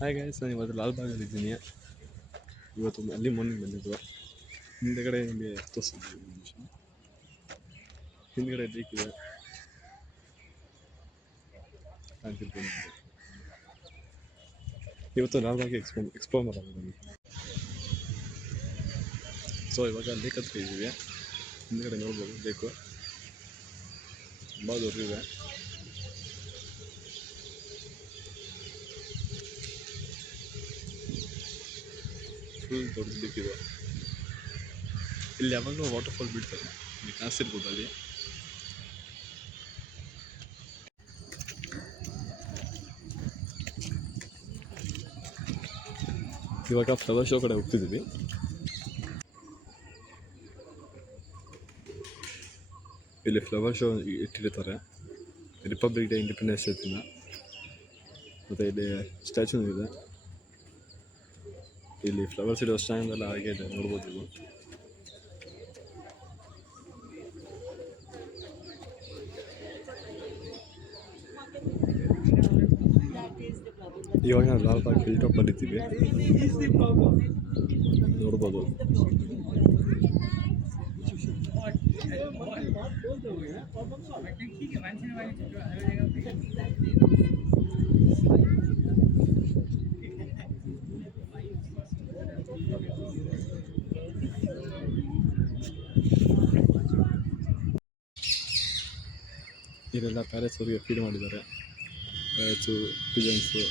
Hi guys, ನಾನು ಇವತ್ತು ಲಾಲ್ಬಾಗಲ್ಲಿದ್ದೀನಿ. ಇವತ್ತು ಅಲ್ಲಿ ಮಾರ್ನಿಂಗ್ ಬಂದಿದ್ದು. ಹಿಂದೆಗಡೆ ನಿಮಗೆ ತೋರಿಸಿದ್ದೆ ನಿಮಿಷ. ಹಿಂದ್ಗಡೆ ಲೇಕ್ ಇದೆ, ಕಾಣ್ತಿರ್ತೀನಿ. ಇವತ್ತು ಲಾಲ್ಬಾಗ್ ಎಕ್ಸ್ಪ್ಲೋರ್ ಮಾಡೋದು ಬನ್ನಿ. ಸೊ ಇವಾಗ ಲೇಕ್ ಹತ್ರ ಇದ್ದೀವಿ. ಹಿಂದ್ಗಡೆ ನೋಡ್ಬೋದು ಲೇಕು ತುಂಬ ದೊಡ್ಡದಿದೆ. ಫುಲ್ ದೊಡ್ಡ ಲೇಕ್ ಇದೆ. ಇಲ್ಲಿ ಯಾವಾಗಲೂ ವಾಟರ್ಫಾಲ್ ಬೀಳ್ತಾರೆ, ಇಲ್ಲಿ ಕಾಣಿಸಿರ್ಬೋದು ಅಲ್ಲಿ. ಇವಾಗ ಫ್ಲವರ್ ಶೋ ಕಡೆ ಹೋಗ್ತಿದ್ದೀವಿ. ಇಲ್ಲಿ ಫ್ಲವರ್ ಶೋ ಇಟ್ಟಿರ್ತಾರೆ ರಿಪಬ್ಲಿಕ್ ಡೇ, ಇಂಡಿಪೆಂಡೆನ್ಸ್ ಡೇ ದಿನ. ಮತ್ತು ಇಲ್ಲಿ ಸ್ಟ್ಯಾಚ್ಯೂ ಇದೆ. ಇಲ್ಲಿ ಫ್ಲವರ್ಸ್ ಇಡೋ ಸ್ಟ್ಯಾಂಡ್ ಎಲ್ಲ ಹಾಗೆ ಇದೆ, ನೋಡ್ಬೋದು ನೀವು. ಇವಾಗ ನಾವು ಲಾಲ್ಬಾಗ್ ಹಿಲ್ ಟಾಪ್ ಅಲ್ಲಿದ್ದೀವಿ, ನೋಡ್ಬೋದು. ಇಲ್ಲೆಲ್ಲ ಪ್ಯಾರೆಟ್ಸ್ ಅವರಿಗೆ ಫೀಡ್ ಮಾಡಿದ್ದಾರೆ. ಪ್ಯಾರೆಟ್ಸು, ಪಿಜನ್ಸು,